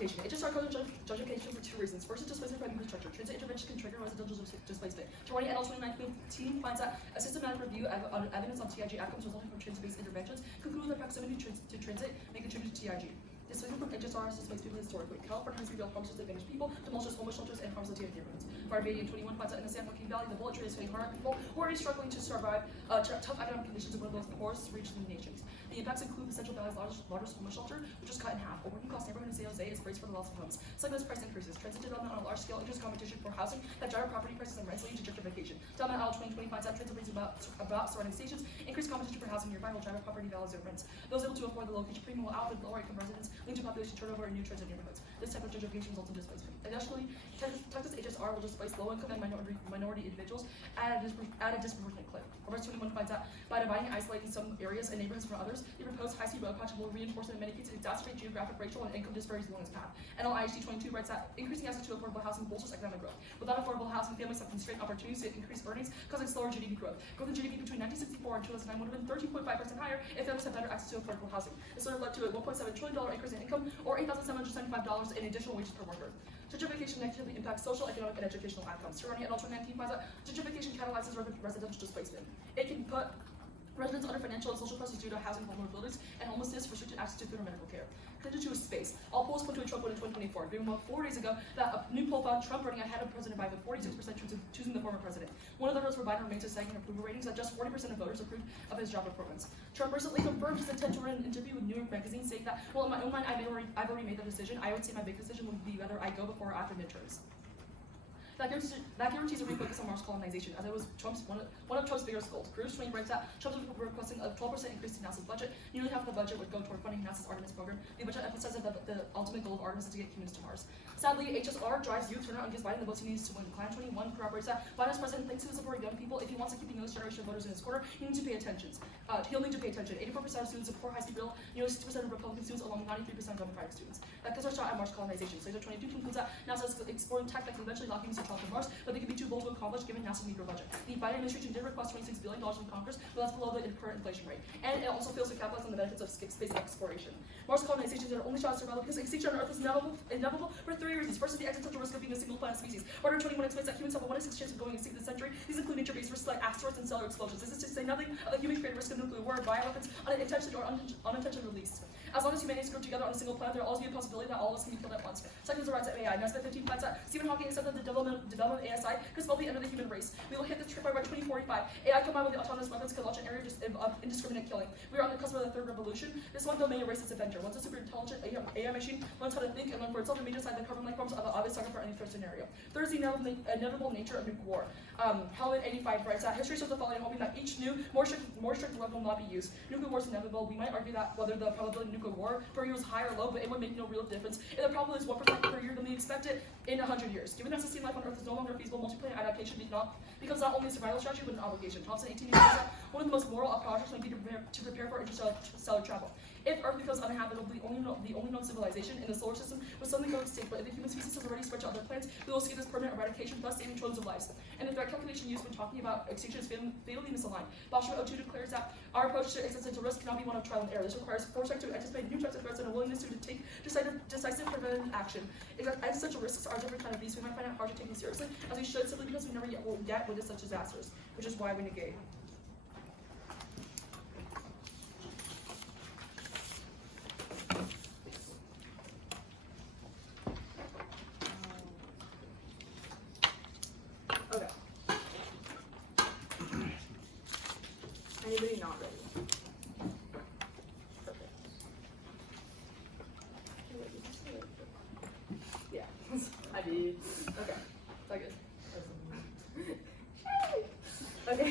gentrification. HSR calls it gentrification for two reasons. First, it's displacement by infrastructure. Transit intervention can trigger residential displacement. Toronto NL 2915 finds that a systematic review of evidence on TIG outcomes resulting from transit-based interventions conclude that proximity to transit may contribute to TIG. Displacement from HSR has displaced people historically. California has rebuilt homes to disadvantaged people, demolishes homeless shelters, and harms Latino neighborhoods. Barbadian 21 finds that in the San Joaquin Valley, the bullet train is hitting hard on people who are already struggling to survive tough economic conditions in one of the poorest regions in the nations. The impacts include the Central Valley's largest homeless shelter, which is cut in half. A working class neighborhood in San Jose is braced for the loss of homes. Second is price increases. Transit development on a large scale enters competition for housing that drive property prices and rents, leading to gentrification. Development L 2020 finds that transit brings about surrounding stations, increased competition for housing nearby will drive up property values and rents. Those able to afford the location premium will outbid lower income residents, leading to population turnover in new transit neighborhoods. This type of gentrification results in displacement. Additionally, Texas HSR will displace low-income and minority individuals at a disproportionate clip. Marist 21 finds that by dividing and isolating some areas and neighborhoods from others, the proposed high-speed road project will reinforce and in many cases exacerbate geographic, racial, and income disparities along its path. NLIHD 22 writes that increasing access to affordable housing bolsters economic growth. Without affordable housing, families have constrained opportunities to increase earnings, causing slower GDP growth. Growth in GDP between 1964 and 2009 would have been 13.5% higher if families had better access to affordable housing. This would have led to a $1.7 trillion increase in income, or $8,775 in additional wages per worker. Gentrification negatively impacts social, economic, and educational outcomes. Toronto et al. 2019 finds that gentrification catalyzes residential displacement. It can put residents under financial and social pressures due to housing vulnerabilities and homelessness, restricted access to food or medical care. Connected to a space. All polls point to a Trump win in 2024. Given about 4 days ago, that a new poll found Trump running ahead of President Biden with 46% choosing the former president. One of the hurdles for Biden remains his sagging approval ratings that just 40% of voters approved of his job performance. Trump recently confirmed his intent to run an interview with New York Magazine, saying that, well, in my own mind, I've already made the decision. I would say my big decision would be whether I go before or after midterms. That guarantees a refocus on Mars colonization, as it was one of Trump's biggest goals. Cruz 20 writes that Trump is requesting a 12% increase to NASA's budget. Nearly half of the budget would go toward funding NASA's Artemis program. The budget emphasizes that the ultimate goal of Artemis is to get humans to Mars. Sadly, HSR drives youth turnout and gives Biden the votes he needs to win. Clan 21 corroborates that Biden's president thinks he will support young people. If he wants to keep the youngest generation of voters in his corner, he'll need to pay attention. 84% of students support high-speed bill, nearly 60% of Republican students, along with 93% of Democratic students. That gives our shot at Mars colonization. Slater 22 concludes that NASA is exploring tech that can eventually lock humans to travel to Mars, but they can be too bold to accomplish given NASA's meager budget. The Biden administration did request $26 billion from Congress, but that's below the current inflation rate. And it also fails to capitalize on the benefits of space exploration. Mars colonization is our only shot at survival because extinction on Earth is inevitable for 3 reasons. First is the existential risk of being a single planet species. Martin 21 explains that humans have a 1 in 6 chance of going extinct this century. These include nature-based risks like asteroids and stellar explosions. This is to say nothing of the human-created risk of nuclear war, bioweapons, unintentionally or unintentionally released. As long as humanity is grouped together on a single planet, there will always be a possibility that all of us can be killed at once. Second is the rise of AI. Nesbitt 15 finds that Stephen Hawking accepted the development of ASI could spell the end of the human race. We will hit this trip by 2045. AI combined with the autonomous weapons could launch an area of indiscriminate killing. We are on the cusp of the third revolution. This one, though, may erase its adventure. Once a super intelligent AI machine learns how to think and learn for itself, it may decide the carbon life forms of the obvious target for any threat scenario. Third is the inevitable nature of nuclear war. Helen 85 writes that history shows the following, hoping that each new, more strict weapon will not be used. Nuclear war is inevitable. We might argue that whether the probability of nuclear war per year is high or low, but it would make no real difference. If the probability is 1% per year, then we expect it in 100 years. Given that sustained life on Earth is no longer feasible, multiplayer adaptation becomes not only a survival strategy but an obligation. Thompson 18 says that one of the most moral projects might be to prepare for interstellar travel. If Earth becomes uninhabitable, the only known civilization in the solar system will suddenly go extinct, but if the human species has already spread to other planets, we will see this permanent eradication, thus saving trillions of lives. And the threat calculation used when talking about extinction is fatally misaligned. Boschman 02 declares that our approach to existential risk cannot be one of trial and error. This requires foresight to anticipate new types of threats and a willingness to take decisive preventive action. Existential risks are a different kind of beast. We might find it hard to take them seriously, as we should, simply because we never yet witnessed such disasters, which is why we negate. Okay. Anybody not ready? Perfect. Yeah, I did. Okay, so good. Okay.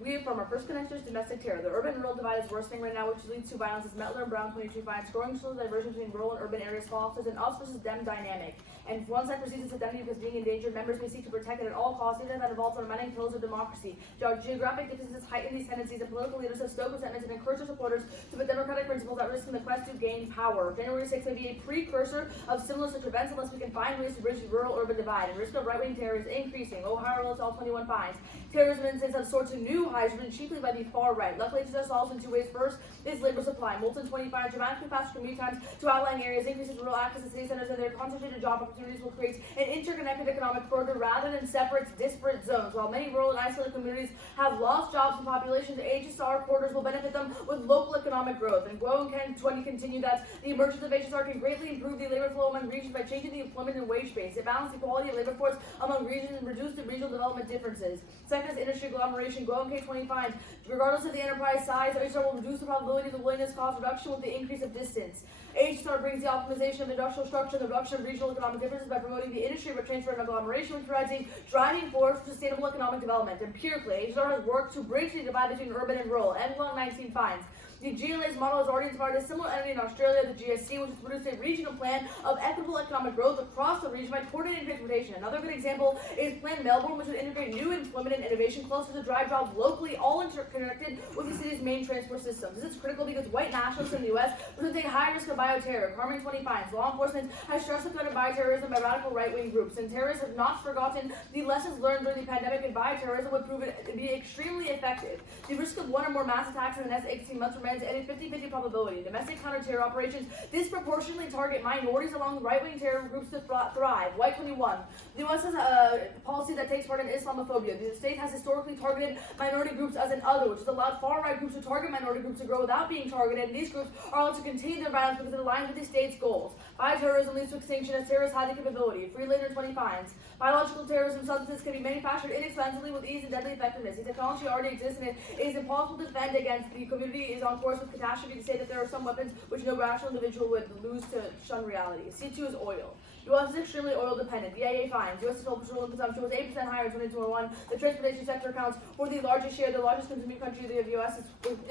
We from our first connectors, domestic terror. The urban-rural divide is worsening right now, which leads to violence, as Mettler and Brown 22 finds. Growing social diversion between rural and urban areas fosters an us versus them dynamic. And one side perceives its identity as being endangered, members may seek to protect it at all costs, even if that involves undermining pillars of democracy. Geographic differences heighten these tendencies, and political leaders have stoked resentments and encouraged their supporters to put democratic principles at risk in the quest to gain power. January 6th may be a precursor of similar such events unless we can find ways to bridge the rural-urban divide. And risk of right-wing terror is increasing. Ohio rolls all 21 fines. Terrorism incidents have soared to new highs, driven chiefly by the far right. Luckily, it is solved in two ways. First is labor supply. Molten 25 dramatically faster commute times to outlying areas, increases rural access to city centers, and their concentrated job opportunities will create an interconnected economic corridor rather than separate, disparate zones. While many rural and isolated communities have lost jobs and populations, HSR corridors will benefit them with local economic growth. And Guo and Ken 20 continue that the emergence of HSR can greatly improve the labor flow among regions by changing the employment and wage base. It balances the quality of labor force among regions and reduces the regional development differences. Second is industry agglomeration. Guo and K20 finds, regardless of the enterprise size, HSR will reduce the probability of the willingness cost reduction with the increase of distance. HSR brings the optimization of industrial structure and the reduction of regional economic differences by promoting the industry but transfer and agglomeration, which provides a driving force for sustainable economic development. Empirically, HSR has worked to bridge the divide between urban and rural. Long 19 finds. The GLA's model has already inspired a similar entity in Australia, the GSC, which has produced a regional plan of equitable economic growth across the region by coordinating transportation. Another good example is Plan Melbourne, which would integrate new employment and innovation clusters to drive jobs locally, all interconnected with the city's main transport systems. This is critical because white nationalists in the U.S. present a high risk of bioterror. Carmen 20 finds. Law enforcement has stressed the threat of bioterrorism by radical right-wing groups, and terrorists have not forgotten the lessons learned during the pandemic, and bioterrorism would prove it to be extremely effective. The risk of one or more mass attacks in the next 18 months remains at a 50-50 probability. Domestic counter-terror operations disproportionately target minorities along right-wing terror groups to thrive. White 21. The U.S. has a policy that takes part in Islamophobia. The state has historically targeted minority groups as an other, which has allowed far-right groups to target minority groups to grow without being targeted, and these groups are allowed to continue their violence because it aligns with the state's goals. Bioterrorism leads to extinction as terrorists have the capability. Freelander 20 finds. Biological terrorism substances can be manufactured inexpensively with ease and deadly effectiveness. The technology already exists, and it is impossible to defend against. The community is on course with catastrophe to say that there are some weapons which no rational individual would lose to shun reality. C2 is oil. U.S. is extremely oil dependent. BIA finds. U.S. total petroleum consumption was 8% higher in 2021. The transportation sector accounts for the largest share. The largest consuming country of the U.S.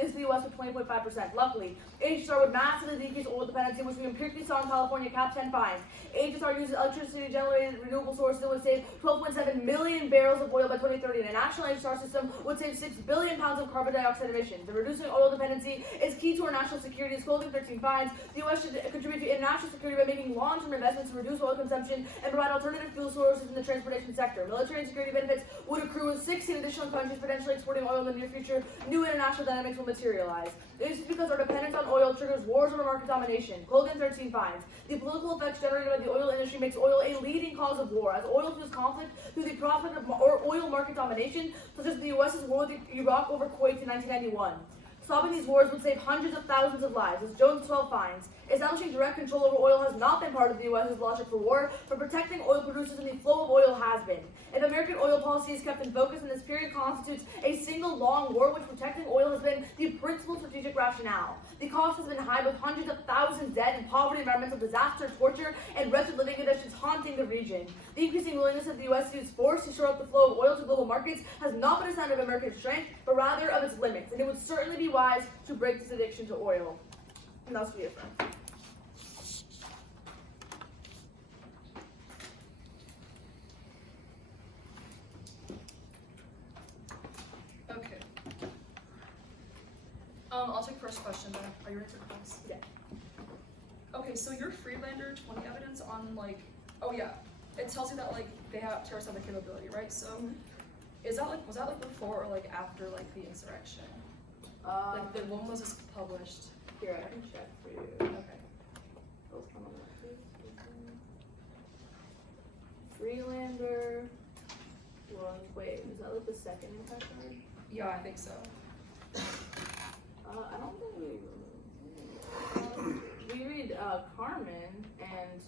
is the U.S. with 20.5%. Luckily, HSR would massively decrease oil dependency, which we empirically saw in California. Cap 10 finds. HSR uses electricity generated renewable sources that would save 12.7 million barrels of oil by 2030. And a national HSR system would save 6 billion pounds of carbon dioxide emissions. The reducing oil dependency is key to our national security. As Clothing 13 finds, the U.S. should contribute to international security by making long-term investments to reduce oil consumption and provide alternative fuel sources in the transportation sector. Military and security benefits would accrue with 16 additional countries potentially exporting oil in the near future. New international dynamics will materialize. This is because our dependence on oil triggers wars over market domination. Clothing 13 finds. The political effects generated by the oil industry makes oil a leading cause of war, as oil fuels conflict through the profit of oil market domination, such as the U.S.'s war with Iraq over Kuwait in 1991. Stopping these wars would save hundreds of thousands of lives, as Jones 12 finds. Establishing direct control over oil has not been part of the U.S.'s logic for war, but protecting oil producers and the flow of oil has been. If American oil policy is kept in focus, and this period constitutes a single long war which protecting oil has been the principal strategic rationale. The cost has been high, with hundreds of thousands dead in poverty, environmental disaster, torture, and wretched living conditions haunting the region. The increasing willingness of the U.S. to use force to shore up the flow of oil to global markets has not been a sign of American strength, but rather of its limits, and it would certainly be wise to break this addiction to oil. And that's for you, friend. Okay. I'll take first question then. Are you ready for class? Yeah. Okay, so your Freelander 20 evidence on oh yeah, it tells you that they have terrorists have the capability, right? So was that before or after the insurrection? When was this published? Here, I can check for you. Okay. Freelander was, wait, is that the second impact card? Yeah, I think so. I don't think we read Carmen and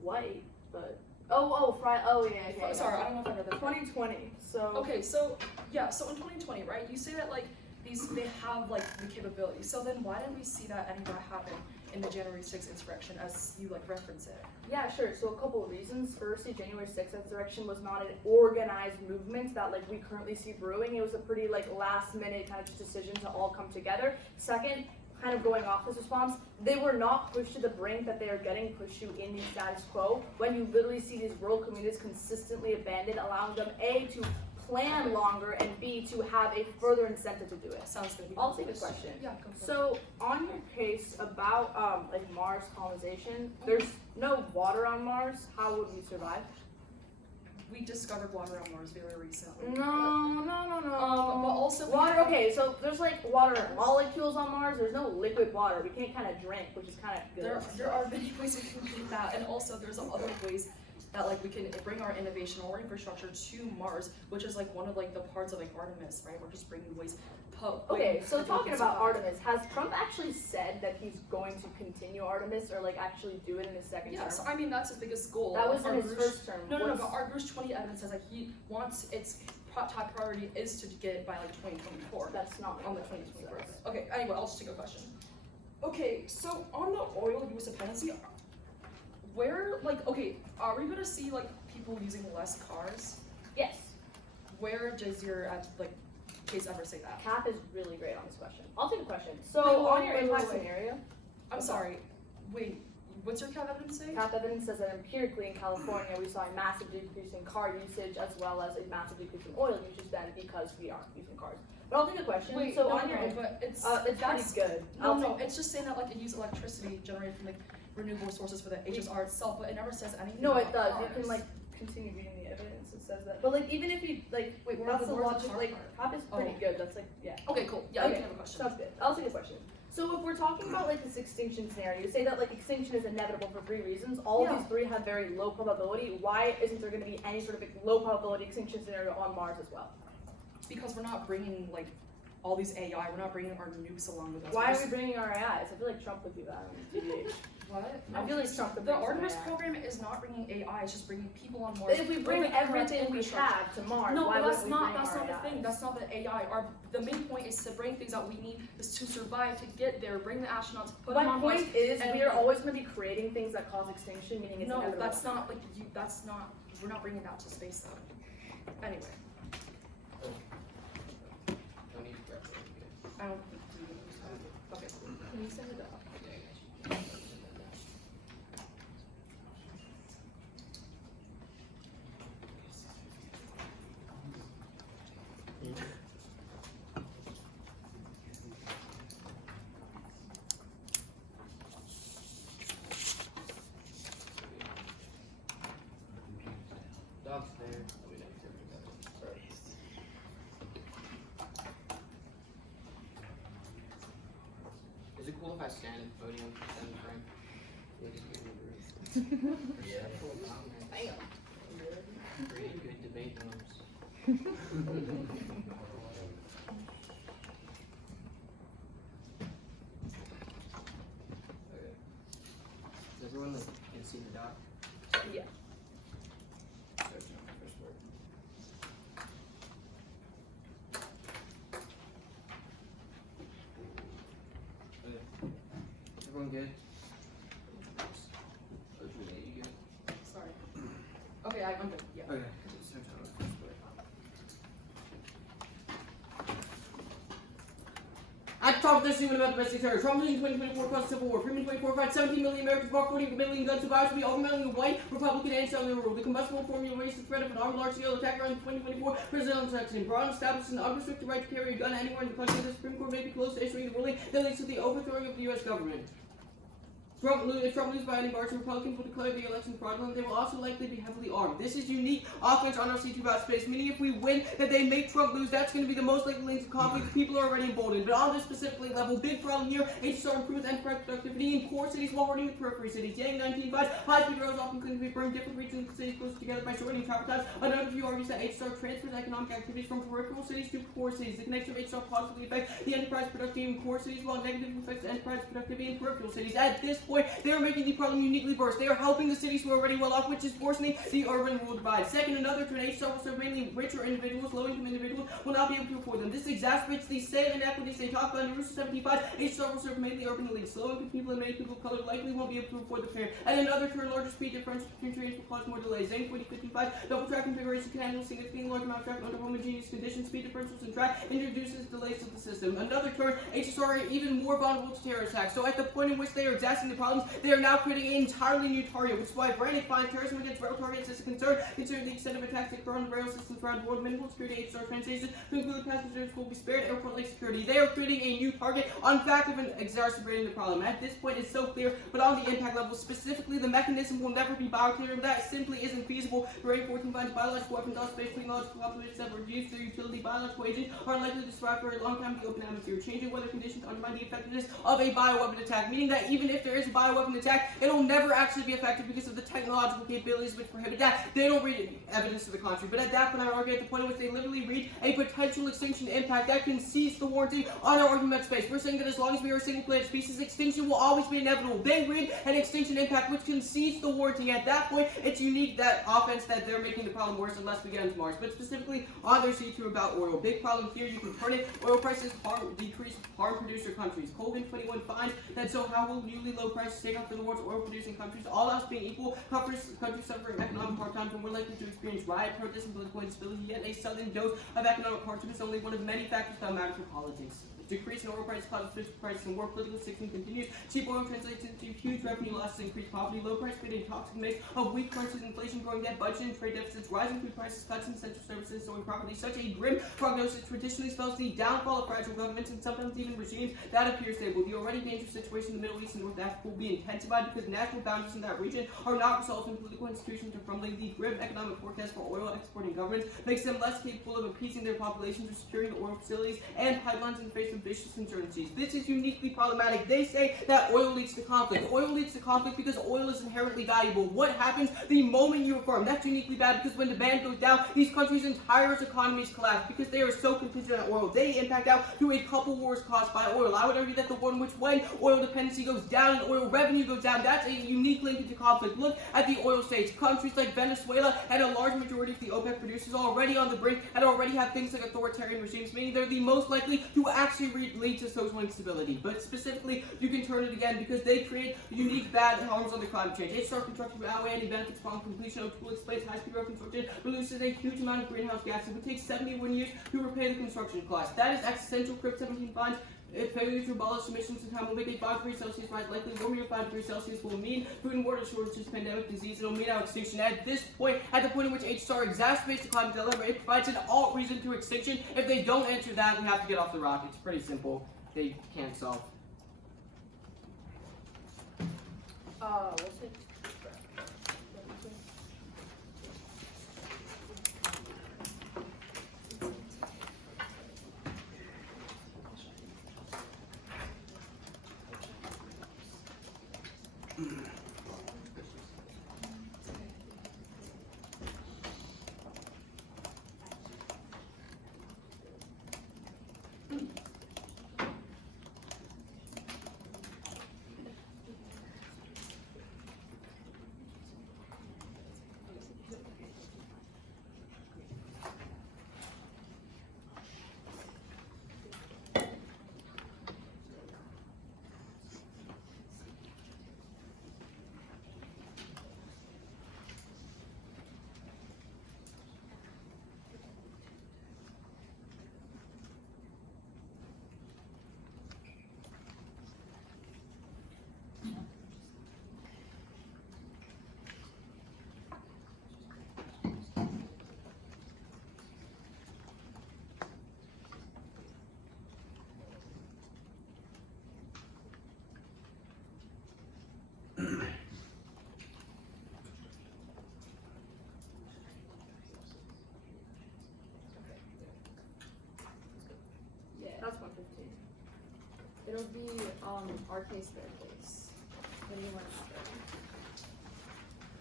White, but yeah. Sorry, I don't know if I read that. 2020. So okay, so yeah, so in 2020, right? You say that they have the capability. So then why didn't we see that any of that happen in the January 6th insurrection as you reference it? Yeah, sure. So a couple of reasons. First, the January 6th insurrection was not an organized movement that we currently see brewing. It was a pretty last minute kind of decision to all come together. Second, kind of going off this response, they were not pushed to the brink that they are getting pushed to in the status quo, when you literally see these rural communities consistently abandoned, allowing them A, to plan longer, and B, to have a further incentive to do it. Sounds good. I'll take a question. Yeah, go for it. So, on your case about like Mars colonization, there's no water on Mars. How would we survive? We discovered water on Mars very recently. No. But also we water. have- Okay, so there's like water molecules on Mars. There's no liquid water. We can't kind of drink, which is kind of good. There are many ways we can do that, and also there's some other ways that like we can bring our innovation or infrastructure to Mars, which is like one of like the parts of like Artemis, right? We're just bringing ways. Okay, so talking about Artemis, has Trump actually said that he's going to continue Artemis or like actually do it in his second term? Yes, I mean that's his biggest goal. That was in his Argouche- first term. No, but our Argouche 20 evidence says that he wants its top priority is to get it by like 2024. That's not On the what it 2024. says. Okay, anyway, I'll just take a question. Okay, so on the oil US dependency, where, like, okay, are we gonna see, like, people using less cars? Yes. Where does your, like, case ever say that? Cap is really great on this question. I'll take a question. So Wait, on your wait, impact wait. scenario, I'm sorry, wait, what's your CAP evidence say? Cap evidence says that empirically in California we saw a massive decrease in car usage as well as a massive decrease in oil usage then because we aren't using cars. But I'll take a question. Wait, so no, on your but it's it's pretty good. No, it's just saying that, like, it uses electricity generated from, like, renewable sources for the HSR itself, but it never says anything No, about it does. cars. You can like continue reading the evidence. It says that. But like even if you like, Wait, that's the where's the logic. car Like part? Cap is pretty Oh. good. That's like yeah. Okay, cool. Yeah, Okay. you can have a question. Sounds good. I'll take a question. So if we're talking about like this extinction scenario, you say that like extinction is inevitable for 3 reasons. All of Yeah. these 3 have very low probability. Why isn't there going to be any sort of like, low probability extinction scenario on Mars as well? Because we're not bringing, like, all these AI, we're not bringing our nukes along with us. Why We're are we bringing our AIs? I feel like Trump would do that on TV. What? I feel like Trump would The bring some Artemis AI. program is not bringing AI, it's just bringing people on Mars. But if we bring with the correct everything we infrastructure. have to Mars, No, why but that's wouldn't we not bring that's our not the AIs? thing. That's not the AI. The main point is to bring things that we need is to survive, to get there, bring the astronauts, put them My on Mars. point is, and we are always going to be creating things that cause extinction, meaning it's No, inevitable. that's not like you. That's not. We're not bringing that to space though. Anyway, Don't need to grab it. I don't think we can use that. Okay. Can you send it up? Dog's there. Is it cool if I stand at the podium for 7 frame? Yeah. Pretty good debate rooms. Okay. Does everyone like can see the doc? Yeah. Searching on the first word. Okay. Everyone good? Okay, you good? Sorry. Okay, I'm good. Yeah. Okay. Search on the first word. I talked this human about domestic terror. Trump in 2024 caused civil war. Freeman 24 fight 17 million Americans, bought 40 million guns, survived to be overwhelmingly white, Republican, and Southern rural. The combustible formula raised the threat of an armed large-scale attack around 2024 presidential election. Brown established an unrestricted right to carry a gun anywhere in the country. The Supreme Court may be close to issuing a ruling that leads to the overthrowing of the U.S. government. If Trump loses by any margin, Republicans will declare the election fraudulent. They will also likely be heavily armed. This is unique offense on our C2 bout space, meaning if we win, that they make Trump lose, that's going to be the most likely link to conflict. People are already emboldened. But on this specifically level, big problem here, HSR improves enterprise productivity in core cities while hurting the periphery cities. Yang 19.5, high-speed roads often couldn't be burned. Different regions of cities close together by shortening travel times. Another view argues that HSR transfers economic activities from peripheral cities to core cities. The connection of HSR positively affects the enterprise productivity in core cities while negatively affects enterprise productivity in peripheral cities. At this point, they are making the problem uniquely worse. They are helping the cities who are already well off, which is worsening the urban-rural divide. Second, another trend, HSR will serve mainly richer individuals, low-income individuals will not be able to afford them. This exacerbates the same inequities they talk about in Rooster 75. HSR will serve mainly urban elites. Low-income people and many people of color likely won't be able to afford the fare. And another trend, larger speed differential between trains will cause more delays. Zane 2055, double track configuration can handle significantly large amount of traffic under homogeneous conditions. Speed differentials in track introduces delays to the system. Another turn, HSR are even more vulnerable to terror attacks. So at the point in which they are exacerbating the problems, they are now creating an entirely new target, which is why Brandon finds terrorism against rail targets is a concern, considering the extent of attacks that occur on rail systems around the world. Minimal security HSR translations to include passengers will be spared airport-like security. They are creating a new target on fact of exacerbating the problem. At this point, it's so clear, but on the impact level, specifically, the mechanism will never be bioclear. That simply isn't feasible. Rating 14 finds biological weapons, all space technological populations that were used their utility. Biological agents are unlikely to survive for a long time in the open atmosphere. Changing weather conditions undermine the effectiveness of a bioweapon attack, meaning that even if there is a bioweapon attack, it'll never actually be effective because of the technological capabilities which prohibit that. They don't read evidence to the contrary. But at that point, I argue at the point at which they literally read a potential extinction impact that concedes the warranty on our argument space. We're saying that as long as we are a single planet species, extinction will always be inevitable. They read an extinction impact which concedes the warranty. At that point, it's unique that offense that they're making the problem worse unless we get into Mars. But specifically on their C2 about oil. Big problem here, you can turn it. Oil prices decrease harm producer countries. Colgan 21 finds that so how will newly low prices take off for the world's oil producing countries? All else being equal, countries suffering economic hard times are more likely to experience riot, protests, and political instability. Yet a sudden dose of economic hardship is only one of many factors that matter for politics. Decrease in oil prices causes fiscal prices and more political sticking continues. Cheap oil translates into huge revenue losses, increased poverty, low price creating a toxic mix of weak currencies, inflation, growing debt, budget and trade deficits, rising food prices, cuts in essential services, soaring property. Such a grim prognosis traditionally spells the downfall of fragile governments and sometimes even regimes that appear stable. The already dangerous situation in the Middle East and North Africa will be intensified because national boundaries in that region are not resolved and political institutions are crumbling. The grim economic forecast for oil exporting governments makes them less capable of appeasing their populations or securing the oil facilities and pipelines in the face of vicious insurgencies. This is uniquely problematic. They say that oil leads to conflict. Oil leads to conflict because oil is inherently valuable. What happens the moment you affirm? That's uniquely bad because when demand goes down, these countries' entire economies collapse because they are so contingent on oil. They impact out through a couple wars caused by oil. I would argue that the one in which when oil dependency goes down and oil revenue goes down, that's a unique link into conflict. Look at the oil states. Countries like Venezuela and a large majority of the OPEC producers are already on the brink and already have things like authoritarian regimes, meaning they're the most likely to actually lead to social instability. But specifically, you can turn it again because they create unique bad harms on the climate change. HSR construction will outweigh any benefits upon completion of tool explains high-speed road construction releases a huge amount of greenhouse gas. It would take 71 years to repay the construction cost. That is existential. Crypt 17 finds if failure to abolish emissions in time will make a 5 degrees Celsius rise likely. Warming of 5 degrees Celsius will mean food and water shortages, pandemic disease, and will mean our extinction. At this point, at the point in which HSR exacerbates the climate dilemma, it provides an alt reason to extinction. If they don't answer that, we have to get off the rock. It's pretty simple. They can't solve. We'll take That's 115. It'll be our case there, please. What do you want after?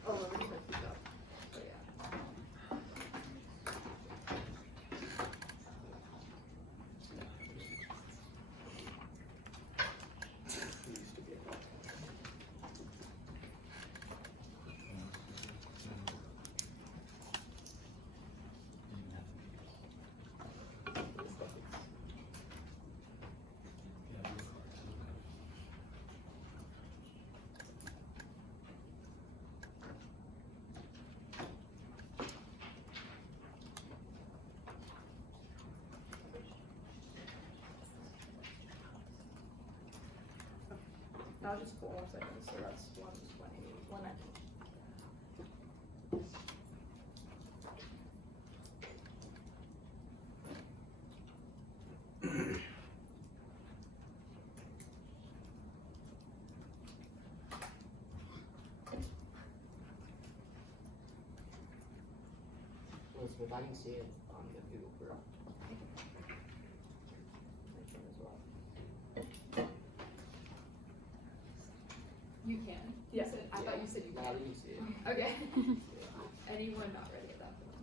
Oh, we're gonna keep up. But yeah. That was just 4 more seconds, so that's 120, 119. Elizabeth, I can see it on the Google Chrome. You can. Yeah. You said, I thought you said you Now could. you see it. Okay. Yeah. Anyone not ready at that point?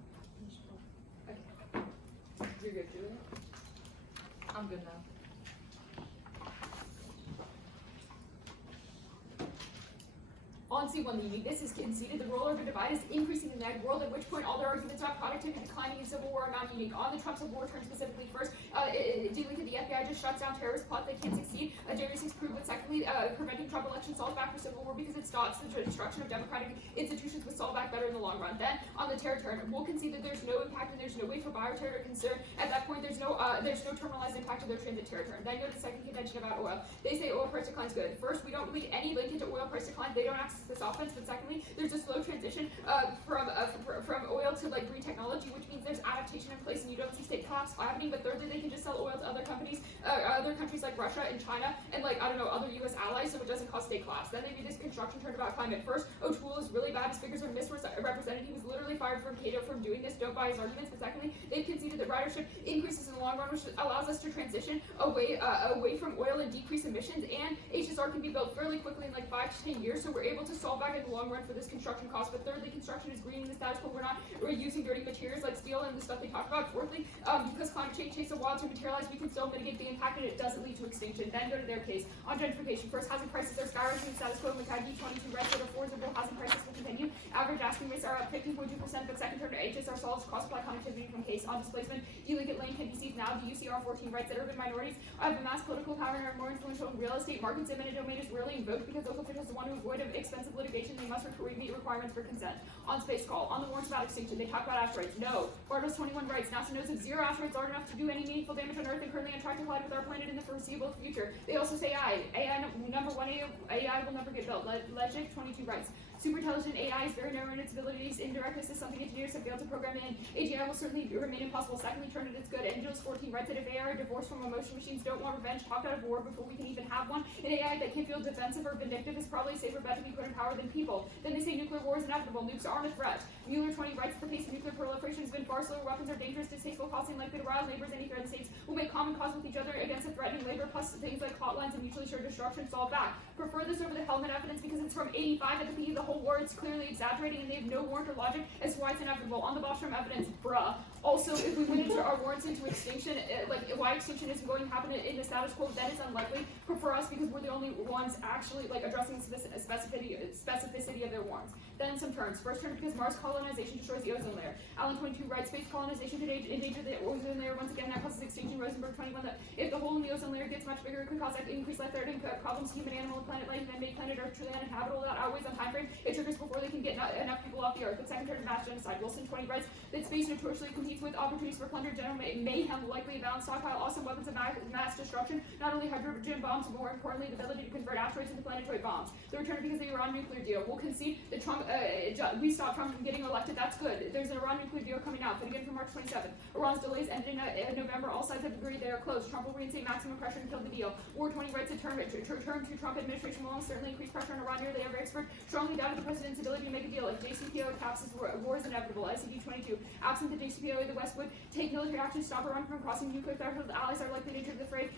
Okay. You're good, Julia? I'm good now. On C1, the uniqueness is conceded. The role of the divide is increasing in that world, at which point all their arguments about productivity declining in civil war are not unique. On the Trump civil war turn specifically first, dealing with the FBI just shuts down terrorist plots that can't succeed. January 6th proved that secondly, preventing Trump election solves back for civil war because it stops the destruction of democratic institutions with solve back better in the long run. Then on the terror turn, we'll concede that there's no impact and there's no way for bioterror to concern. At that point, there's no terminalized impact of their transit terror turn. Then go to the second contention about oil. They say oil price decline's good. First, we don't believe any linkage to oil price decline. They don't access this offense. But secondly, there's a slow transition from oil to like green technology, which means there's adaptation in place and you don't see state collapse happening. But thirdly, they can just sell oil to other companies, other countries like Russia and China and like I don't know other U.S. allies, so it doesn't cause state collapse. Then they do this construction turn about climate. First, O'Toole is really bad. His figures are misrepresented. He was literally fired from Cato from doing this. Don't buy his arguments. But secondly, they've conceded that ridership increases in the long run, which allows us to transition away from oil and decrease emissions. And HSR can be built fairly quickly in like 5 to 10 years, so we're able to solve back in the long run for this construction cost. But thirdly, construction is greening the status quo. We're using dirty materials like steel and the stuff they talk about. Fourthly, because climate change takes a while to materialize, we can still mitigate the impact and it doesn't lead to extinction. Then go to their case on gentrification. First, housing prices are skyrocketing. Status quo. McCagey 22 rights that are affordable. Housing prices will continue. Average asking rates are up 15.2%, but second term to HSR solves cross-supply connectivity from case. On displacement, you look at Lane NPCs now. The UCR 14 rights that urban minorities have mass political power and are more influential in real estate markets. Eminent domain is rarely invoked because local officials want to avoid expensive litigation. They must meet requirements for consent. On space call, on the warrants about extinction, they talk about asteroids. No. Bartles 21 writes, NASA knows if 0 asteroids aren't enough to do any meaningful damage on Earth and currently on track to collide with our planet in the foreseeable future. They also say AI number one, AI will never get built. Legic 22 writes, super intelligent AI is very narrow in its abilities. Indirectness is something engineers have failed to program in. AGI will certainly remain impossible. Secondly, turn it is good. Angels 14 writes that if AI are divorced from emotion machines, don't want revenge, talk out of war before we can even have one. An AI that can feel defensive or vindictive is probably a safer bet to be put in power than people. Then they say nuclear war is inevitable. Nukes aren't a threat. Mueller 20 writes that the pace of nuclear proliferation has been far slower. Weapons are dangerous, distasteful, costing likely to rile neighbors. Any threatened states will make common cause with each other against a threatening labor, plus things like hotlines and mutually assured destruction solve back. Prefer this over the helmet evidence because it's from 85 at the beginning of the whole war. It's clearly exaggerating and they have no warrant or logic as to why it's inevitable. On the Bostrom evidence, bruh. Also, if we went into our warrants into extinction, like why extinction isn't going to happen in the status quo, then it's unlikely for us because we're the only ones actually like addressing the specificity of their warrants. Then some terms. First term because Mars colonization destroys the ozone layer. Allen 22 writes space colonization could endanger the ozone layer once again. That causes extinction. Rosenberg 21 that if the hole in the ozone layer gets much bigger, it could cause increased life-threatening problems to human, animal, and planet life, and then make planet Earth truly uninhabitable. That outweighs on time frame. It triggers before they can get enough people off the Earth. But second term mass genocide. Wilson 20 writes that space notoriously competes with opportunities for plunder, general mayhem, likely a balanced stockpile, also weapons of mass destruction, not only hydrogen bombs, but more importantly, the ability to convert asteroids into planetary bombs. The return because of the Iran nuclear deal. We'll concede that Trump, we stopped Trump from getting elected. That's good. There's an Iran nuclear deal coming out, but again from March 27th. Iran's delays ended in November. All sides have agreed they are closed. Trump will reinstate maximum pressure and kill the deal. War 20 writes a term to Trump administration will almost certainly increase pressure on Iran. Nearly every expert strongly doubted the president's ability to make a deal. If JCPOA collapses, war is inevitable. ICD 22. Absent the JCPOA, the West would take military action to stop Iran from crossing nuclear thresholds. The allies are likely to enter the fray,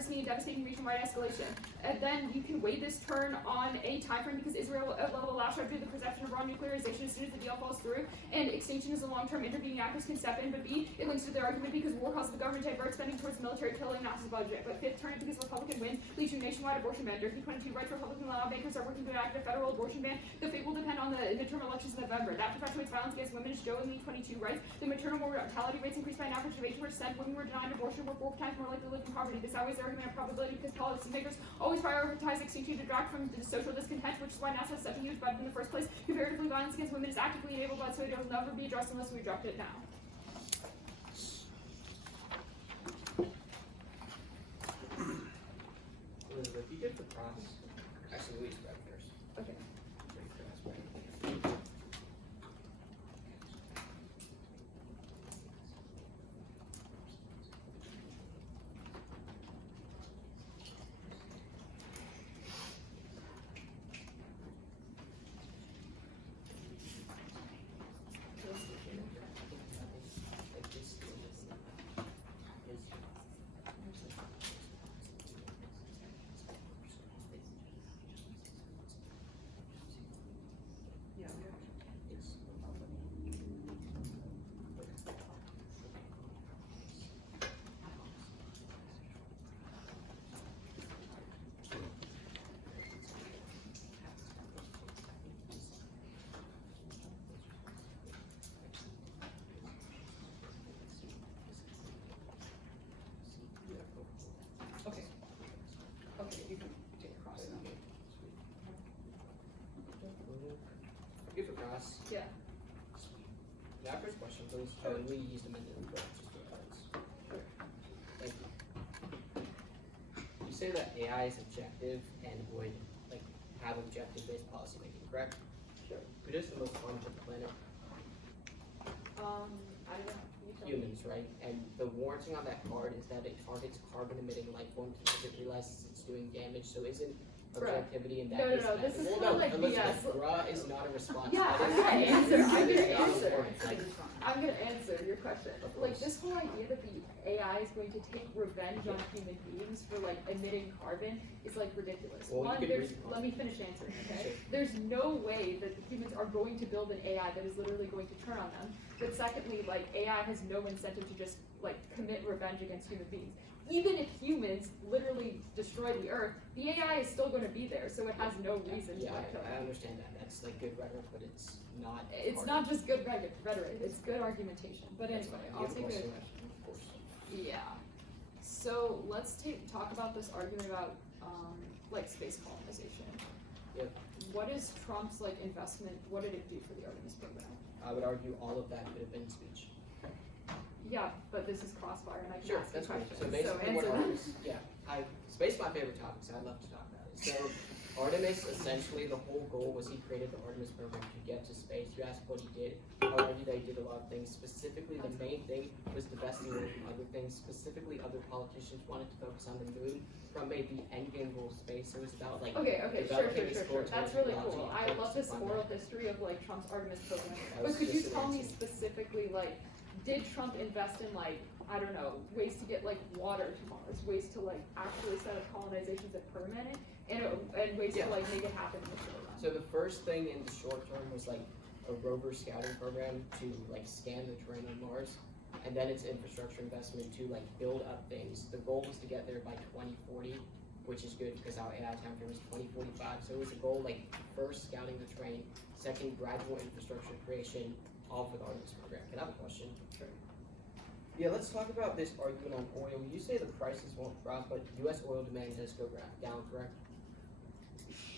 seeing a devastating region-wide escalation. And then you can weigh this turn on a time frame because Israel will allow to do the perception of Iran nuclearization as soon as the deal falls through, and extinction is a long-term intervening actors can step in. But B, it links to their argument because war causes the government to divert spending towards military killing, not his budget. But fifth, turn it because Republican wins leads to a nationwide abortion ban. Dirty 22 writes Republican lawmakers are working to enact a federal abortion ban. The fate will depend on the midterm elections in November. That perpetuates violence against women. Joe and Lee 22 writes the maternal mortality rates increased by an average of 8%. Women were denied abortion were 4 times more likely to live in poverty. This outweighs the argument of probability because policymakers always prioritize extinction to detract from the social discontent, which is why NASA has such a huge budget in the first place. Comparatively, violence against women is actively enabled by so it will never be addressed unless we address it now. Elizabeth, you did the cross. Actually, Louise grab first. Okay. Pretty fast, right? Yeah. Okay. Okay, you can take across now. Good for cross. Yeah. Now, first question, please. How do we use amended approach just for cards? Thank you. You say that AI is objective and would like have objective-based policy making, correct? Sure. Who does the most harm to the planet? I don't know. You tell me. Humans, right? And the warranting on that card is that it targets carbon-emitting life forms because it realizes it's doing damage. So isn't Bruh. objectivity in that No, case? this is well, kinda no, like Elizabeth, BS. bruh is not a response. Yeah, That I'm is- gonna answer. I'm that gonna is not a answer. warrant. Like, I'm gonna answer your question. Of Like course. this whole idea that the AI is going to take revenge on human beings for like emitting carbon is like ridiculous. Well, you One, could there's read- let me finish answering, okay? Sure. There's no way that the humans are going to build an AI that is literally going to turn on them. But secondly, like AI has no incentive to just like commit revenge against human beings. Even if humans literally destroy the earth, the AI is still going to be there, so it has no reason yeah, to like kill I them. understand that. That's like good rhetoric, but it's not. It's hard. not just good rhetoric, it's good argumentation. But That's anyway, fine. You I'll have a take question? it. Of course. Yeah. So let's talk about this argument about like space colonization. Yep. What is Trump's like investment? What did it do for the Artemis program? I would argue all of that could have been speech. Yeah, but this is crossfire, and I can Sure, ask you that's cool. questions. So basically, what answer Artemis, space is my favorite topic, so I'd love to talk about it. So Artemis, essentially, the whole goal was he created the Artemis program to get to space. You asked what he did. I would argue that he did a lot of things. Specifically, the main thing was divesting away from other things. Specifically, other politicians wanted to focus on the moon from the end game goal of space. It was about like Okay, sure. developing exploratory That's really technology cool. and I love focusing this on oral that. history of like Trump's Artemis program. That But was could you just an tell me answer. specifically, like, did Trump invest in like, I don't know, ways to get like water to Mars, ways to like actually set up colonizations that permanent, and ways Yeah. to like make it happen in the short run? So the first thing in the short term was like a rover scouting program to like scan the terrain on Mars, and then it's infrastructure investment to like build up things. The goal was to get there by 2040, which is good because our AI time frame is 2045. So it was a goal like first scouting the terrain, second gradual infrastructure creation, all for the Artemis program. Can I have a question? Sure. Yeah, let's talk about this argument on oil. You say the prices won't drop, but U.S. oil demand does go down, correct?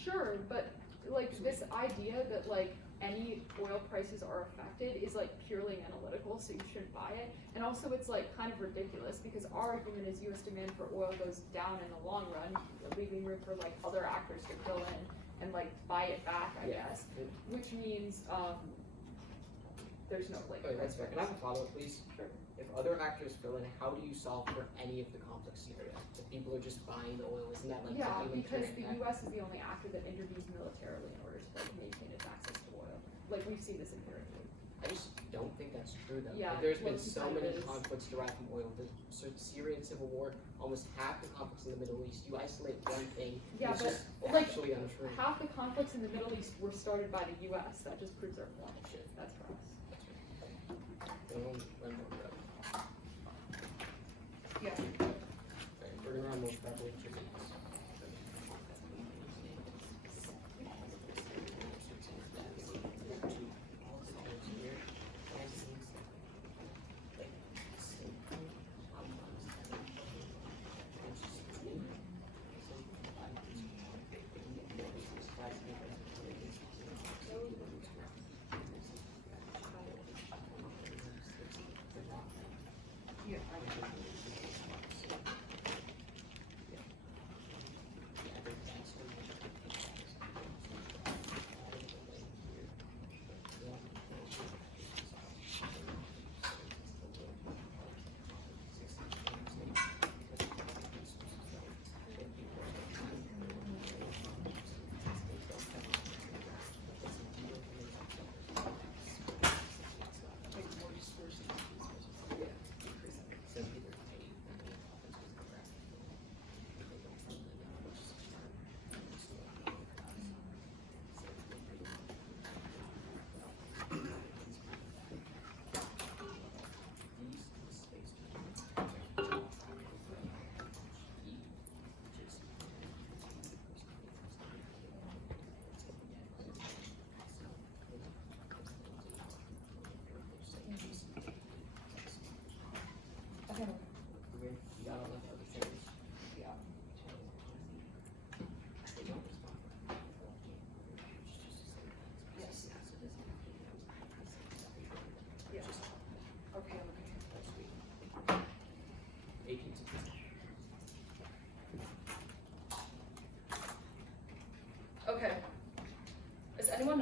Sure, but like this idea that like any oil prices are affected is like purely analytical, so you shouldn't buy it. And also it's like kind of ridiculous because our argument is US demand for oil goes down in the long run, leaving room for like other actors to fill in and like buy it back, I guess. Which means there's no like Okay, that's fair. Can I have a follow-up, please? Sure. If other actors fill in, how do you solve for any of the complex scenarios? If people are just buying the oil, isn't that like Yeah, the human because the turn? US is the only actor that intervenes militarily in order to like maintain its access to oil. Like we've seen this in Iraq. I just don't think that's true though. Yeah, Like, there's been most so of the time many it is. conflicts derived from oil. The Syrian civil war, almost half the conflicts in the Middle East, you isolate one thing, Yeah, it's but just like actually untrue. half the conflicts in the Middle East were started by the US. That just proves our point. Shit. That's for us. One more row. Yeah. Okay, we're gonna run most probably 2 minutes.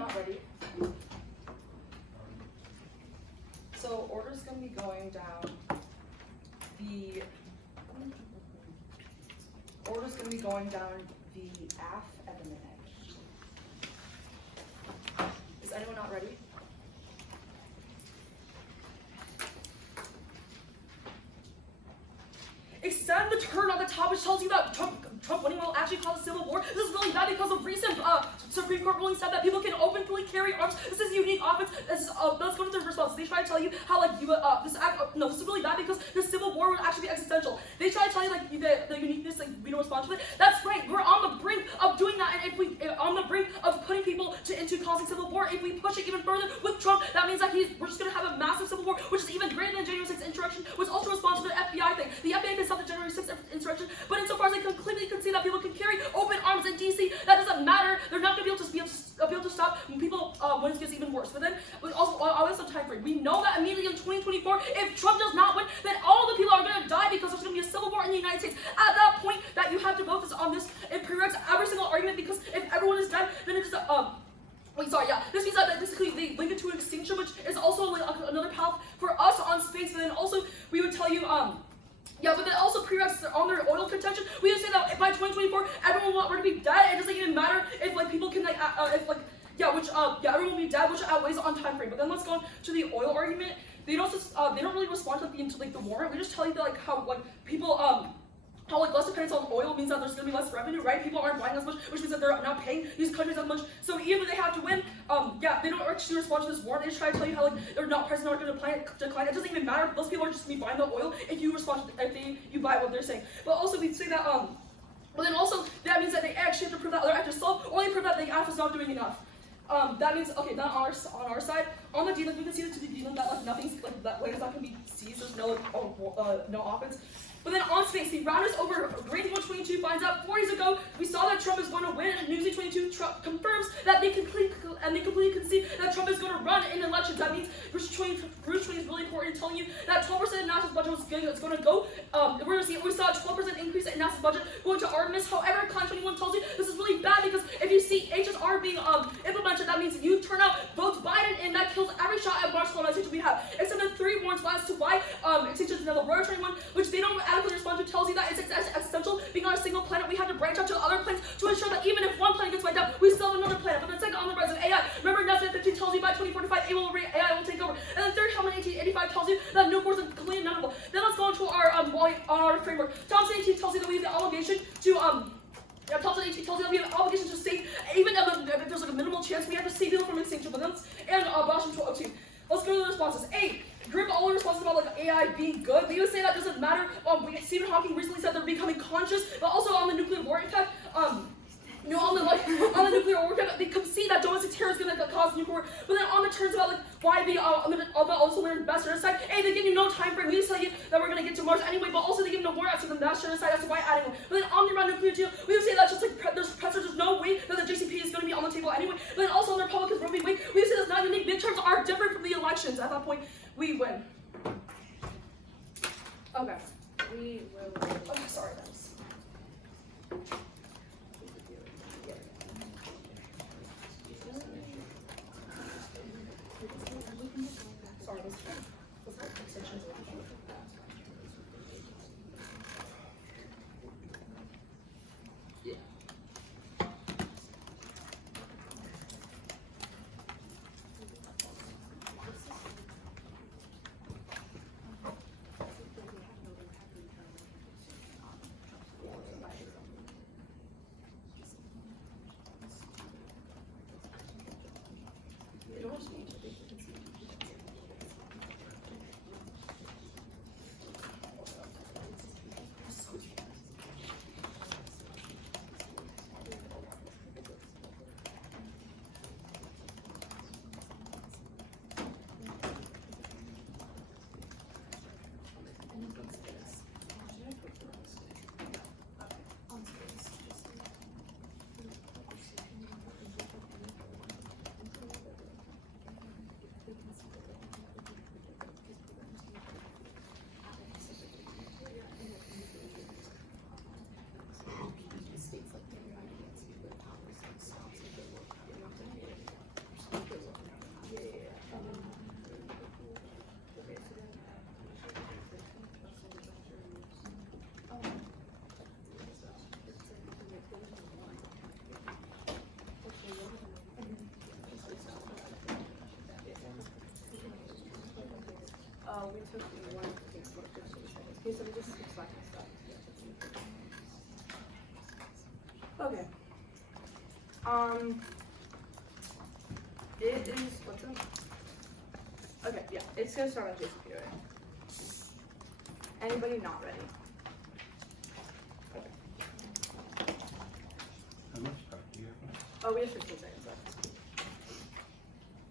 not ready? So order's gonna be going down the affirmative. Is anyone not ready? Extend the turn on the top, which tells you that Trump winning will actually cause a civil war. This is really bad because of recent Supreme Court ruling said that people can openly carry arms. This is unique offense. This is, let's go to the response. They try to tell you how like this is really bad because the civil war would actually be existential. They try to tell you like the uniqueness, like we don't respond to it. That's right. We're on the brink of doing that, and if we on the brink of putting people into causing civil war, if we push it even further with Trump, that means that we're just gonna have a massive civil war, which is even greater than January 6th insurrection, which also responds to the FBI thing. The FBI can stop the January 6th insurrection, but insofar as they completely concede that people can carry open arms in DC, that doesn't matter. They're not gonna be able to stop people when it gets even worse. But then we also always have time frame. We know that immediately in 2024, if Trump does not win, then all the people are gonna die because there's gonna be a civil war in the United States. At that point, that you have to vote on this, it prereqs every single argument because if everyone is dead, then it's just this means that basically they link it to extinction, which is also like another path for us on space. But then also we would tell you but then also prereqs on their oil contention. We would say that by 2024, everyone will already be dead. It doesn't even matter if like people can everyone will be dead, which outweighs on time frame. But then let's go on to the oil argument. They don't really respond to the warrant. We just tell you that how people how less dependence on oil means that there's going to be less revenue, right? People aren't buying as much, which means that they're not paying these countries as much. So even if they have to win, they don't actually respond to this war. They just try to tell you how they're not prices aren't going to decline. It doesn't even matter. Those people are just going to be buying the oil if you you buy what they're saying. But also we say that but then also that means that they actually have to prove that other actors solve, or they prove that the AF is not doing enough. That means then on our side, on the D-link, we can see to the D-link that nothing's that way is not going to be seized. There's no offense. But then on space, the round is over. Greenwood 22 finds out 4 days ago we saw that Trump is going to win, and Newsweek 22 confirms that they completely concede that Trump is going to run in elections. That means Bruce 20 is really important, telling you that 12% of NASA's budget is going to go. We saw a 12% increase in NASA's budget going to Artemis. However, Con 21 tells you this is really bad because if you see HSR being implemented, that means you turn out votes Biden, and that kills every shot at Mars colonization we have. Except the 3 warrants as to why extinction is another Royal 21, which they don't adequately respond to, tells you that it's existential. Being on a single planet, we have to branch out to other planets to ensure that even if one planet gets wiped out, we still have another planet. But then second, on the rise of AI, remember NASA 15 tells you by 2045 AI will take over. And then third, Helmet 1885 tells you that nuke wars are completely inevitable. Then let's go on to our framework. Thompson 18 tells you that we have the obligation to Thompson 18 tells you that we have an obligation to save, even if there's a minimal chance, we have to save people from extinction. But then Boston 1202. Let's go to the responses. A. Group all the responses about AI being good. We would say that doesn't matter. Stephen Hawking recently said they're becoming conscious, but also on the nuclear war impact. On the nuclear war impact, they can see that domestic terror is going to cause nuclear war. But then on the turns about why they also learn mass genocide. A. They give you no time frame. We just tell you that we're going to get to Mars anyway, but also they give you no more after the mass genocide. That's why adding one. But then on the around nuclear deal, we would say that just there's no way that the JCP is going to be on the table anyway. But then also on the Republicans, we would say that's not unique. Midterms are different from the elections. At that point, we win. Okay. We will. Okay, sorry, that was. Sorry, was that extensions? Yeah. We took one thing for 15 seconds. Okay, so we just expect this stuff. Okay. It is, what's up? Okay, yeah, it's gonna start on JCP, right? Anybody not ready? How much time do you have left? Oh, we have 15 seconds left.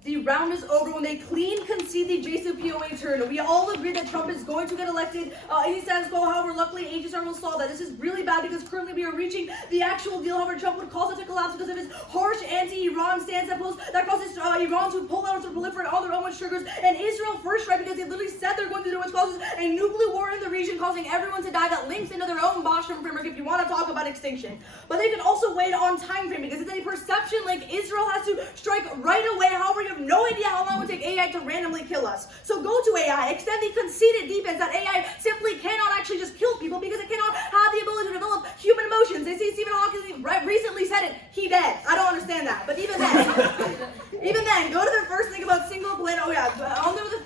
The round is over when they clean concede the JCPOA turn. We all agree that Trump is going to get elected. Any status quo, however, luckily HSR will solve that. This is really bad because currently we are reaching the actual deal. However, Trump would cause it to collapse because of his harsh anti-Iran stance that causes Iran to pull out to proliferate all their own sugars. And Israel first, right, because they literally said they're going to do it, which causes a nuclear war in the region, causing everyone to die. That links into their own Bostrom framework if you want to talk about extinction. But they can also wait on time frame because it's a perception like Israel has to strike right away. However, you have no idea how long it would take AI to randomly kill us. So go to AI, extend the conceded defense that AI simply cannot actually just kill people because it cannot have the ability to develop human emotions. They see Stephen Hawking recently said it, he dead. I don't understand that, but even then, go to the first thing about single planet. Oh yeah,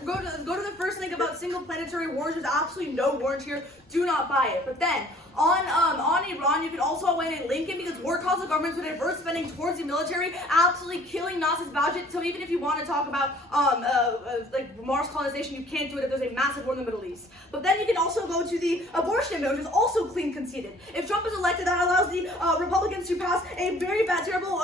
go to the first thing about single planetary wars. There's absolutely no warrant here. Do not buy it. But then on Iran, you could also link it because war causes governments to divert spending towards the military, absolutely killing NASA's budget. So even if you want to talk about like Mars colonization, you can't do it if there's a massive war in the Middle East. But then you can also go to the abortion bill, which is also clean conceded. If Trump is elected, that allows the Republicans to pass a very bad, terrible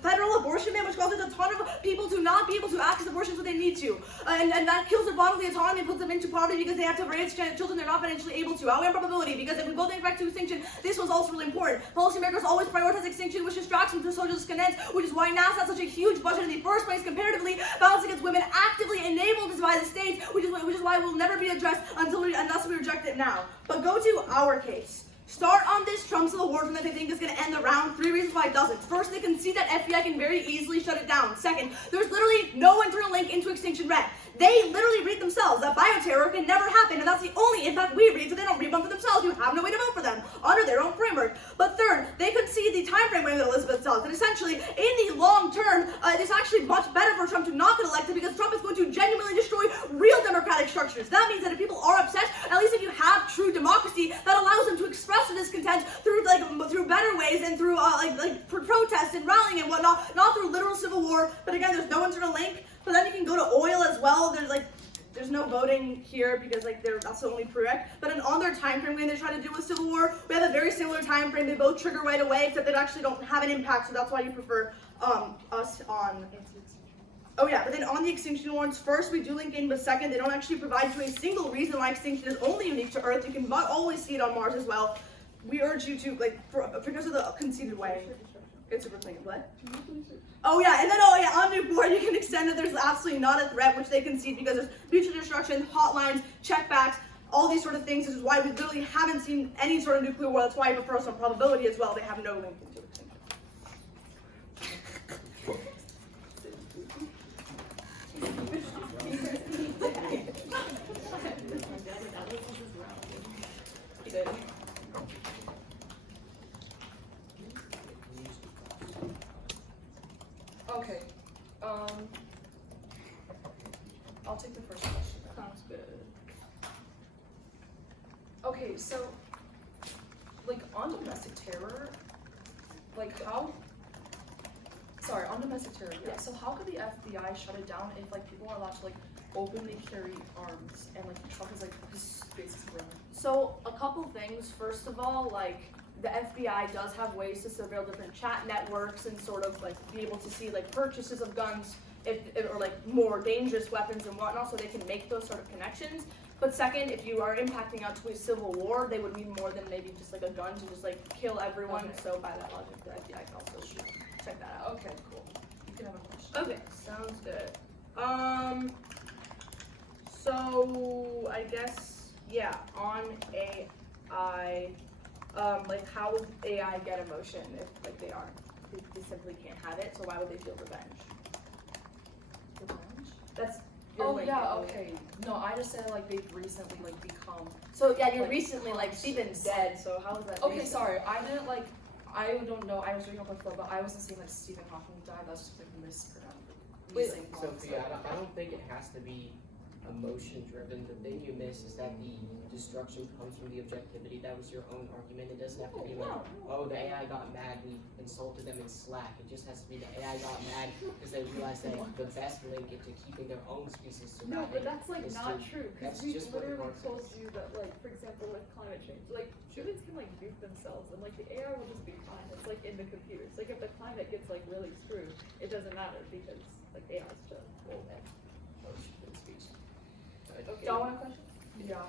federal abortion ban, which causes a ton of people to not be able to access abortions when they need to, and that kills their bodily autonomy and puts them into poverty because they have to raise children they're not financially able to. However, probability, because if we go back to extinction, this was also really important. Policymakers always prioritize extinction, which distracts them to social discontent, which is why NASA has such a huge budget in the first place, comparatively balanced against women actively enabled by the states, which is why it will never be addressed unless we reject it now. But go to our case. Start on this Trump civil war that they think is going to end the round. 3 reasons why it doesn't. First, they can see that FBI can very easily shut it down. Second, there's literally no internal link into Extinction Red. They literally read themselves that bioterror can never happen, and that's the only impact we read, so they don't read one for themselves. You have no way to vote for them under their own framework. But third, they could see the time frame that Elizabeth does, that essentially, in the long term, it's actually much better for Trump to not get elected because Trump is going to genuinely destroy real democratic structures. That means that if people are upset, at least if you have true democracy, that allows them to express their discontent through better ways and through protests and rallying and whatnot, not through literal civil war. But again, there's no internal link. But then you can go to oil as well. There's no voting here because that's the only prereq. But on their time frame when they try to do with civil war, we have a very similar time frame. They both trigger right away, except they actually don't have an impact. So that's why you prefer us on. Oh yeah, but then on the extinction warrants, first we do link in, but second they don't actually provide you a single reason why extinction is only unique to Earth. You can always see it on Mars as well. We urge you to because of the conceded way. It's super clean. What? Oh yeah, and then on new board you can extend that there's absolutely not a threat, which they concede because there's mutual destruction, hotlines, checkbacks, all these sort of things. This is why we literally haven't seen any sort of nuclear war. That's why I prefer some probability as well. They have no link into extinction. Okay. I'll take the first question. Sounds good. Okay, so on domestic terror, on domestic terror, yeah. So how could the FBI shut it down if people are allowed to openly carry arms and Trump is his basis around? So a couple things. First of all, the FBI does have ways to surveil different chat networks and sort of be able to see purchases of guns or more dangerous weapons and whatnot, so they can make those sort of connections. But second, if you are impacting out to a civil war, they would need more than maybe just a gun to just kill everyone. Okay. So by that logic, the FBI can also check that out. Okay, cool. You can have a question. Okay, sounds good. So I guess on AI. How would AI get emotion if they simply can't have it? So why would they feel revenge? Revenge? That's okay. No, I just said they've recently become. So yeah, you recently Stephen's dead. So how is that? Okay, recent? sorry. I didn't I don't know. I was reading up on flow, but I wasn't saying Stephen Hawking died. That was just mispronunciation. Sophia, I don't think it has to be emotion driven. The thing you miss is that the destruction comes from the objectivity. That was your own argument. It doesn't have to be like, oh, the AI got mad, we insulted them in Slack. It just has to be the AI got mad because they realized that the best link into keeping their own species surviving. No, but that's like is not to- true, that's because we just what the literally concept told is. you that, like, for example, with climate change, like, humans can, like, goof themselves, and, like, the AI will just be fine. It's, like, in the computers. Like, if the climate gets, like, really screwed, it doesn't matter, because, like, AI is just full of Emotion in speech. Okay. Y'all want a question? Yeah.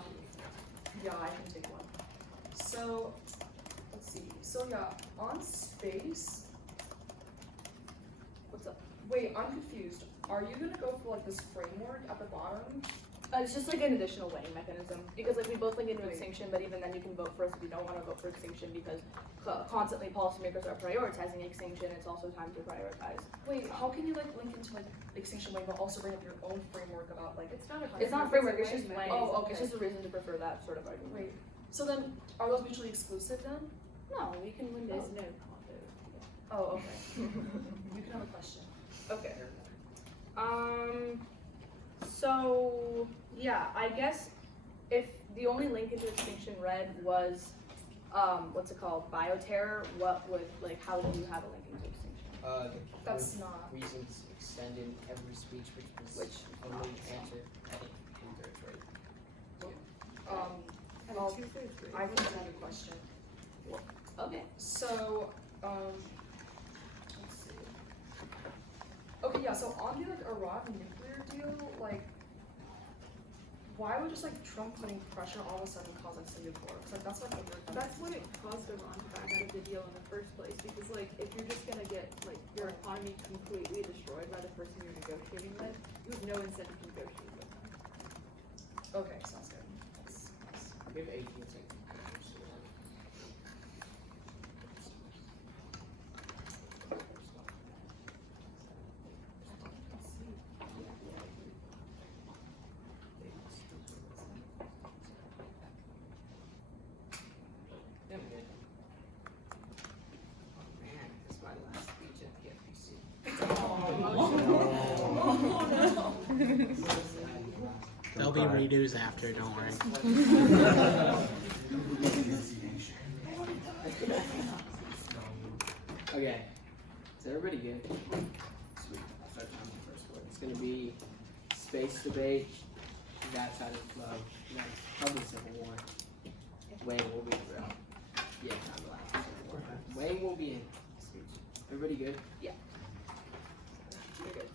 Yeah, I can take one. So, let's see. So yeah, on space. What's up? Wait, I'm confused. Are you gonna go for like this framework at the bottom? It's just like an additional weighing mechanism because like we both link into extinction, but even then you can vote for us if you don't want to vote for extinction because constantly policymakers are prioritizing extinction. It's also time to prioritize. Wait, how can you like link into like extinction weighing but also bring up your own framework about like It's not a It's not a framework. It's weighing just mechanism. weighing. Oh, okay. It's just a reason to prefer that sort of argument. wait. So then are those mutually exclusive then? No, we can win There's this. no combo. Oh, okay. You can have a question. Okay. So yeah, I guess if the only link into Extinction Red was what's it called, bioterror, what would like how do you have a link into Extinction? That's not. Reasons extended every speech, which only answer at a 2/3 rate. And Well, 2/3 rate. I can have a question. Okay. So, let's see. Okay, yeah, so on the like Iran nuclear deal, like, why would just like Trump putting pressure all of a sudden cause like civil war? Because like that's like a weird. That's what it caused Iran to back out of the deal in the first place, because like if you're just gonna get like your economy completely destroyed by the person you're negotiating with, you have no incentive to negotiate with them. Okay, sounds good. That's nice. We have 18 seconds. Yeah, we did. Oh man, this is my last speech at PFBC. There'll be redos after, don't worry. Okay, is everybody good? Sweet. I'll start time the first word. It's gonna be space debate, that side of love, and then probably civil war. Wayne will be throughout. Yeah, time to last civil war. Wayne will be in speech. Everybody good? Yeah. You're good.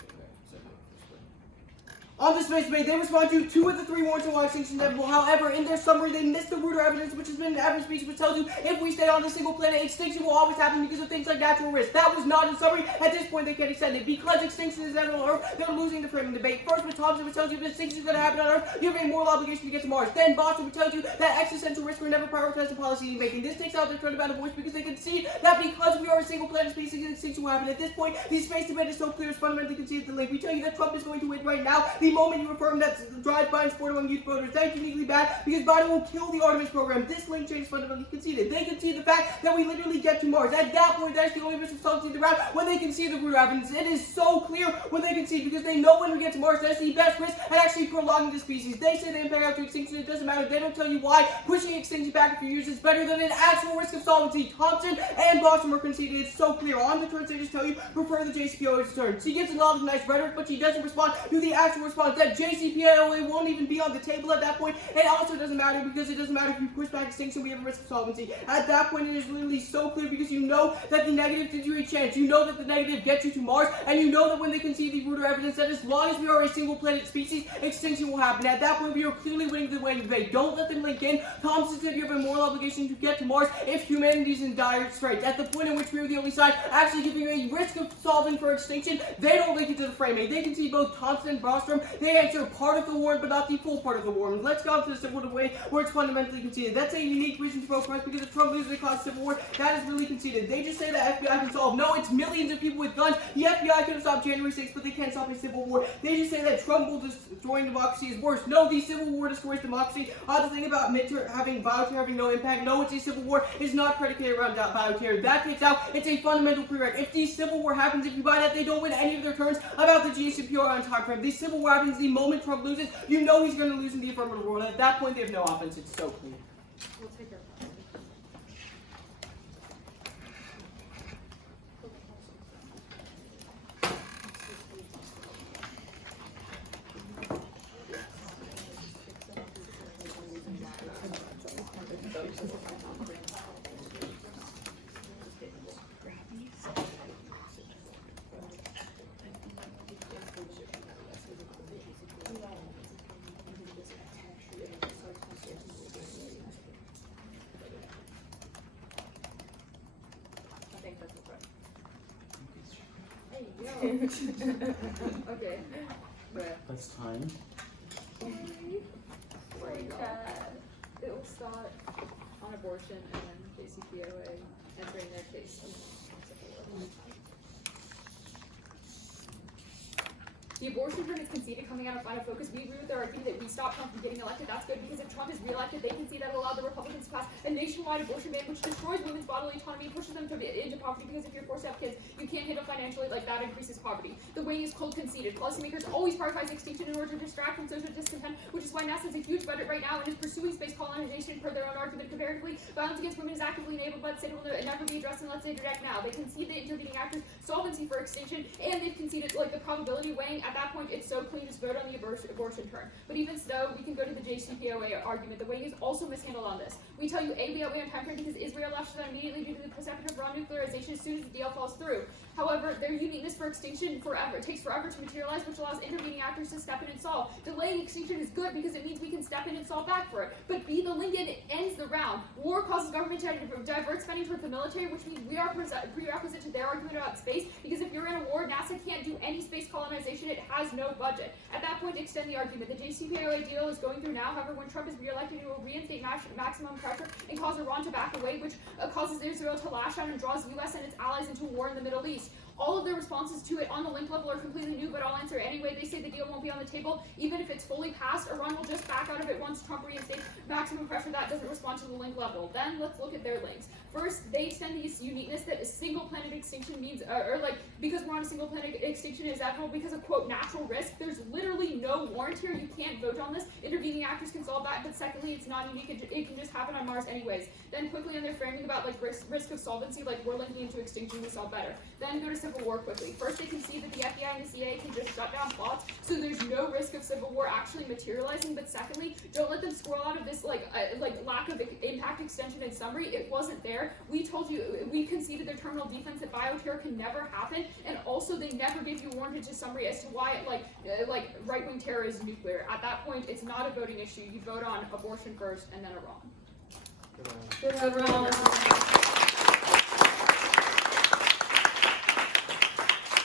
On this space debate, they respond to 2 of the 3 warrants of why extinction is inevitable. However, in their summary, they missed the root or evidence, which has been in every speech, which tells you if we stay on this single planet, extinction will always happen because of things like natural risk. That was not in summary. At this point, they can't extend it. Because extinction is inevitable on Earth, they're losing the framing debate. First, with Thompson, which tells you if extinction is going to happen on Earth, you have a moral obligation to get to Mars. Then, Boston, which tells you that existential risk were never prioritized in policy making. This takes out their turnabout of voice because they can see that because we are a single planet species, extinction will happen. At this point, the space debate is so clear, it's fundamentally conceded the link. We tell you that Trump is going to win right now. The moment you affirm that drives Biden's support among youth voters, that is uniquely bad because Biden will kill the Artemis program. This link change is fundamentally conceded. They concede the fact that we literally get to Mars. At that point, that's the only risk of solvency around when they concede the root evidence. It is so clear when they concede because they know when we get to Mars, that's the best risk at actually prolonging the species. They say the impact after extinction, it doesn't matter. They don't tell you why pushing extinction back a few years is better than an actual risk of solvency. Thompson and Boston were conceded. It's so clear. On the turns, they just tell you prefer the JCPOA's turn. She gives a lot of nice rhetoric, but she doesn't respond to the actual response that JCPOA won't even be on the table at that point. It also doesn't matter because it doesn't matter if you push back extinction, we have a risk of solvency. At that point, it is literally so clear because you know that the negative gives you a chance. You know that the negative gets you to Mars, and you know that when they concede the root or evidence that as long as we are a single planet species, extinction will happen. At that point, we are clearly winning the way debate. Don't let them link in. Thompson said you have a moral obligation to get to Mars if humanity is in dire straits. At the point in which we are the only side actually giving you a risk of solving for extinction, they don't link it to the framing. They concede both Thompson and Bostrom. They answer part of the warrant, but not the full part of the war. Let's go to the civil war way where it's fundamentally conceded. That's a unique reason to vote for us because if Trump loses, they cause civil war. That is really conceded. They just say that FBI can solve. No, it's millions of people with guns. The FBI could have stopped January 6th, but they can't stop a civil war. They just say that Trump will destroy democracy is worse. No, the civil war destroys democracy. The thing about bioterror having no impact. No, it's a civil war. It's not predicated around bioterror. That takes out. It's a fundamental prereq. If the civil war happens, if you buy that, they don't win any of their turns about the GCPO on time frame. The civil war happens the moment Trump loses, you know he's going to lose in the affirmative world. At that point, they have no offense. It's so clear. We'll take our time. I think that's okay. Hey, yo. Okay. Right. That's time. It will start on abortion and then JCPOA entering their case. The abortion term is conceded coming out of final focus. We agree with their argument that we stop Trump from getting elected. That's good because if Trump is reelected, they can see that allow the Republicans to pass a nationwide abortion ban, which destroys women's bodily autonomy and pushes them into poverty. Because if you're forced to have kids, you can't handle financially, like that increases poverty. The wing is cold conceded. Policymakers always prioritize extinction in order to distract from social discontent, which is why NASA has a huge budget right now and is pursuing space colonization per their own argument. Comparatively, violence against women is actively enabled by the state. It will never be addressed unless they direct now. They concede the intervening actors' solvency for extinction, and they've conceded like the probability weighing. At that point, it's so clean, just vote on the abortion term. But even so, we can go to the JCPOA argument. The weighing is also mishandled on this. We tell you, A, we outweigh on time frame because Israel lashes out immediately due to the perception of raw nuclearization as soon as the deal falls through. However, their uniqueness for extinction forever. It takes forever to materialize, which allows intervening actors to step in and solve. Delaying extinction is good because it means we can step in and solve back for it. But B, the Lincoln ends the round. War causes government to divert spending toward the military, which means we are prerequisite to their argument about space, because if you're in a war, NASA can't do any space colonization. It has no budget. At that point, extend the argument. The JCPOA deal is going through now. However, when Trump is reelected, it will reinstate maximum pressure and cause Iran to back away, which causes Israel to lash out and draws U.S. and its allies into war in the Middle East. All of their responses to it on the link level are completely new, but I'll answer anyway. They say the deal won't be on the table. Even if it's fully passed, Iran will just back out of it once Trump reinstates maximum pressure. That doesn't respond to the link level. Then let's look at their links. First, they extend this uniqueness that a single planet extinction means, because we're on a single planet extinction is inevitable because of, quote, natural risk. There's literally no warrant here. You can't vote on this. Intervening actors can solve that, but secondly, it's not unique. It can just happen on Mars anyways. Then quickly on their framing about risk of solvency, like we're linking into extinction, we solve better. Then go to civil war quickly. First, they concede that the FBI and the CIA can just shut down plots, so there's no risk of civil war actually materializing. But secondly, don't let them squirrel out of this lack of impact extension and summary. It wasn't there. We told you, we conceded their terminal defense that bioterror can never happen, and also they never gave you a warranted summary as to why right-wing terror is nuclear. At that point, it's not a voting issue. You vote on abortion first and then Iran. Good round.